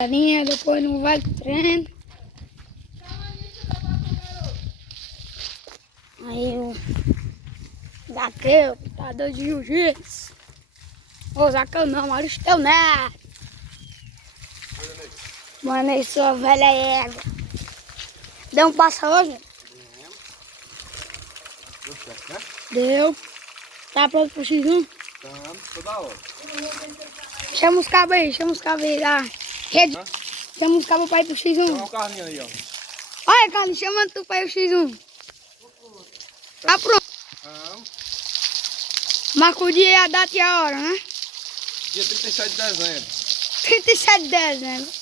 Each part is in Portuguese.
Galinha, depois não vai pro treino. Aí o Zaqueu, lutador de jiu-jitsu. Ô, Zaqueu não, Aristeu Neto. Mano, aí sua velha égua. Deu um passa hoje? Deu certo, né? Deu. Tá pronto pro X1? Estamos, toda hora. Chama os cabos aí da rede. Chama os cabos pra ir pro X1. Chama o Carlinhos aí, ó. Olha, Carlos, chama tu pra ir pro X1. Tá pronto. Vamos. Marca o dia, a data e a hora, né? Dia 37 de dezembro. 37 de dezembro.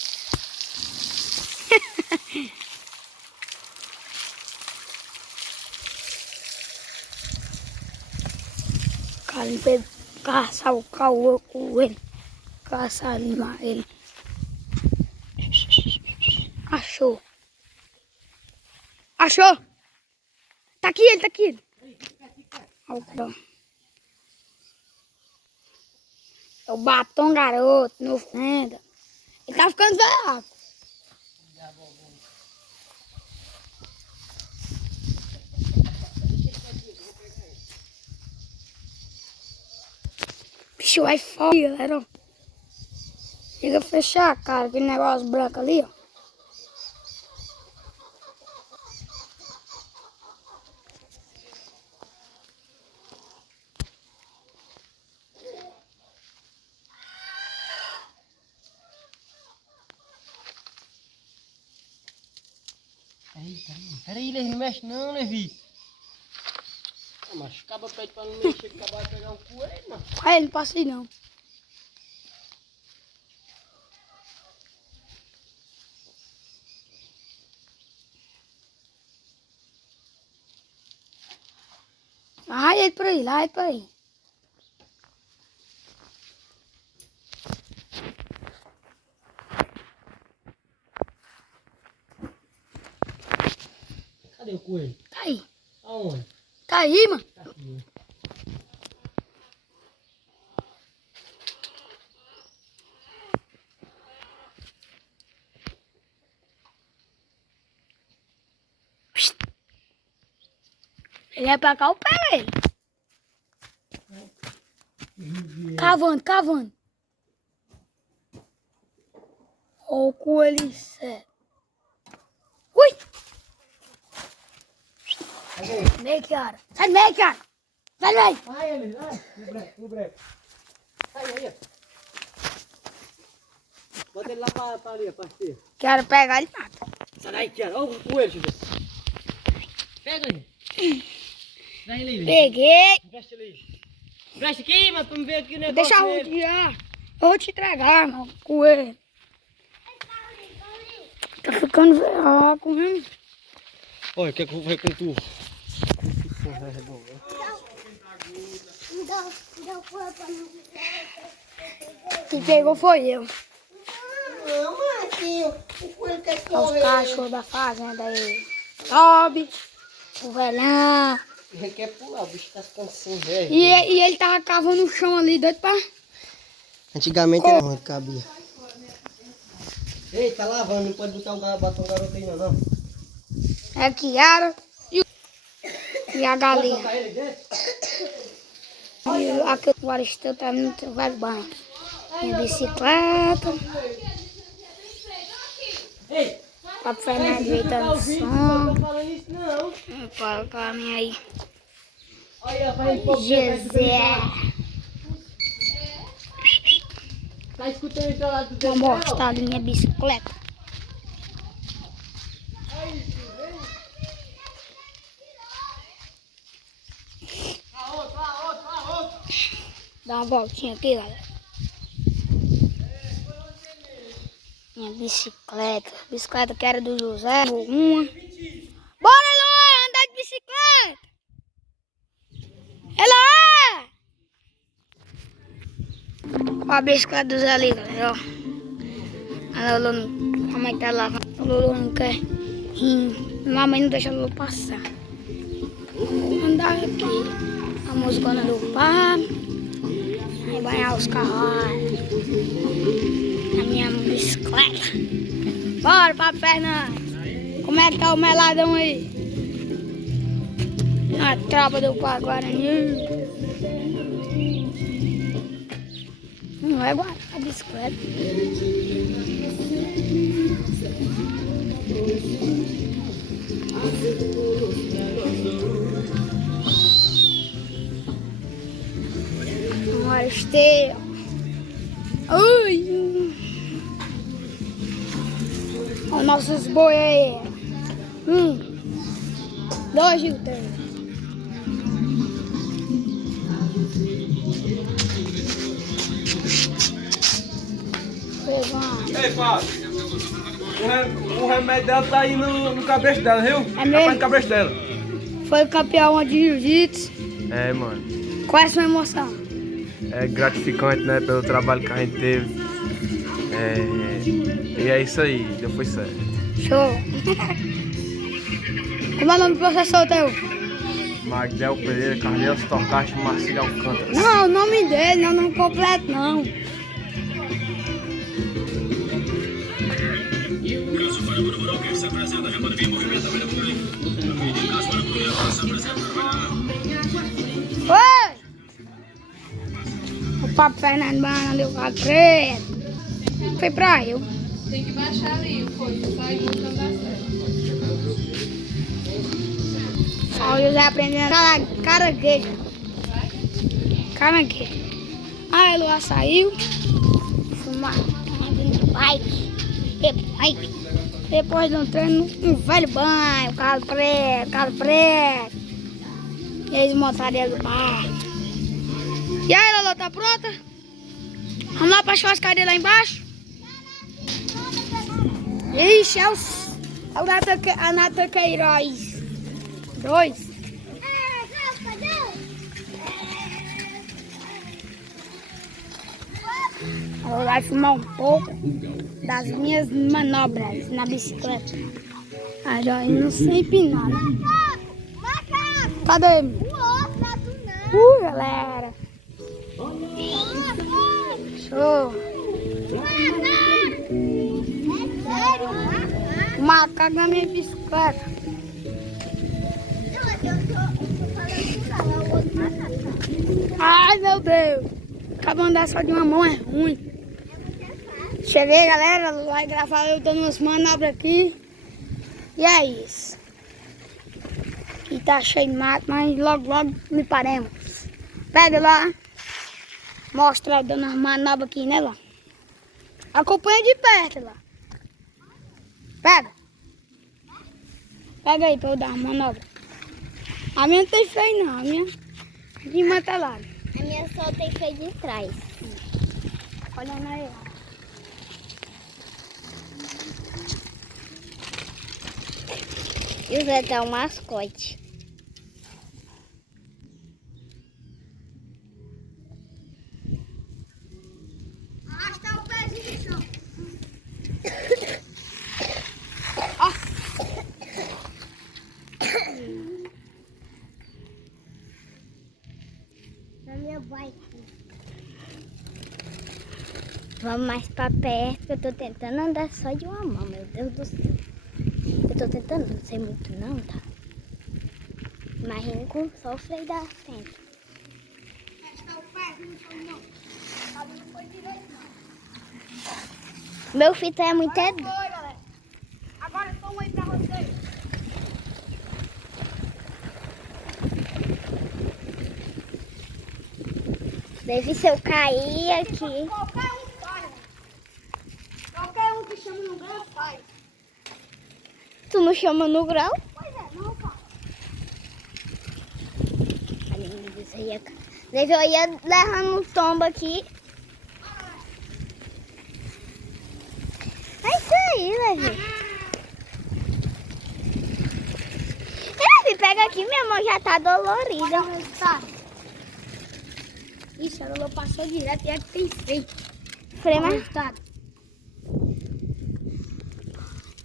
Carlos foi caçar o Cauã com ele. Caçar ele. Achou. Achou? Tá aqui ele, tá aqui ele. Olha é o batom garoto, no fenda. Ele tá ficando velho. Bicho, vai fora, galera. Chega a fechar, cara, aquele negócio branco ali, ó. Peraí, Levi, não mexe não, Levi. Mas acaba pede pra não mexer, acabar de pegar um coelho, mano. Aí, não passa aí não. Larga ele por aí, larga ele por aí. Cadê o coelho? Tá aí. Aonde? Tá aí, mano. Tá aqui. Ele vai pra cá, eu pego ele. Cavando. Ó o coelho certo. Ui! Cadê? Meio que hora. Sai do meio, cara. Sai do meio. Vai, ele, vai. No breque. Sai aí, ó. Bota ele lá pra ali, parceiro. Quero pegar ele, mata. Sai daí, Kiara. Olha o coelho, José. Pega ele. Dá ele aí, Levi. Peguei. Empresta ele aí. Empresta aqui, mas pra me ver aqui o negócio Deixa eu dele. rodear. Eu vou te entregar, mano. Coelho. Tá ficando velho, mesmo. Olha, quer que eu vou com tu? Quem pegou foi eu. Não, Marquinho, o coelho quer Os correr. cachorros da fazenda aí. Sobe. O velhão. Ele quer pular, o bicho tá ficando sem velho. E ele tava cavando o chão ali, doido pra... Antigamente era muito cabia. Ei, tá lavando, não pode botar um batom garoto aí não. É a Kiara e a galinha. Botar ele dentro? E aqui o Aristeu tá muito velho banho. Minha bicicleta. Ei, Papo Fernando ajeitando o som. não tô falando isso não. Colocar a minha aí. Olha, vai pouco. José. Tá escutando então lá do Vou mostrar ali minha bicicleta. Dá uma voltinha aqui, galera. Minha bicicleta. Bicicleta que era do José. Uma. Bora, Eloy, andar de bicicleta. Eloy! Olha a bicicleta do Zé ali, galera. Ó. A Lolo não... A mãe tá lá. A Lolo não quer rir. Mamãe não deixa a Lolo passar. Vou andar aqui. A música do pai. Aí banhar os carros. Na minha bicicleta. Bora, Papo Fernando. Como é que tá o meladão aí? A tropa do Pá Guarani. Não é igual a bicicleta. Agora esteja. Ui! Olha os nossos boi aí. 2 e 3. Ei, Fábio. O remédio dela tá aí no cabeça dela, viu? É mesmo? Tá no cabeça dela. Foi campeão de jiu-jitsu. É, mano. Qual é a sua emoção? É gratificante, né? Pelo trabalho que a gente teve. E é isso aí, deu foi certo. Show! Como é o nome do professor teu? Magdel Pereira, Carlos Tocache, Marcílio Alcântara. Não, o nome dele, não o nome completo, não. Oi! O Papo Fernando Bana deu pra crer. Foi pra eu. Tem que baixar ali o coisa, sai voltando da série. Ó, o José aprendendo caranguejo. Caranguejo. Aí a Lua saiu. Fumar. Bike. Depois de um treino, um velho banho, carro preto. E eles montaram do bar. E aí, Lolo, tá pronta? Vamos lá pra churrascaria lá embaixo? Ixi, é a Nata Queiroz. 2. Ela vai filmar um pouco das minhas manobras na bicicleta. Ah, já eu não sei empinar, né? Cadê ele? Galera. Show. O macaco na minha bicicleta. Ai, meu Deus. Acabou de andar só de uma mão é ruim. Cheguei, galera. Vai gravar eu dando umas manobras aqui. E é isso. Aqui tá cheio de mato, mas logo me paremos. Pega lá. Mostra dando as manobras aqui, né, lá. Acompanha de perto, lá. Pega. Pega aí pra eu dar uma manobra. A minha não tem freio, não. A minha de mata lá. A minha só tem freio de trás. Olha aí. E o Zé tá um mascote. Arrasta o pezinho, então. Na minha bike. Vamos mais pra perto, que eu tô tentando andar só de uma mão, meu Deus do céu. Eu tô tentando, não sei muito não, tá? Imagina com só o freio da frente. Arrasta o pezinho, então, não. Ali não foi direito, não. Meu fito é muito... Agora foi, galera. Agora toma aí pra vocês. Deve se eu cair aqui. Qualquer um faz. Qualquer um que chama no grão faz. Tu não chama no grau? Pois é, não faz. Deve eu ia levando um tombo aqui. É isso aí, Levi. Levi, pega aqui, minha mão já tá dolorida. Olha o resultado. Isso, a Lolo passou direto e é que tem freio. Freio, Olha o mas resultado.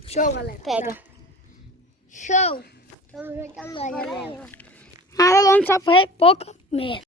Show, galera. pega. Show. Estamos jogando, galera. A Lolo não sabe fazer pouca merda.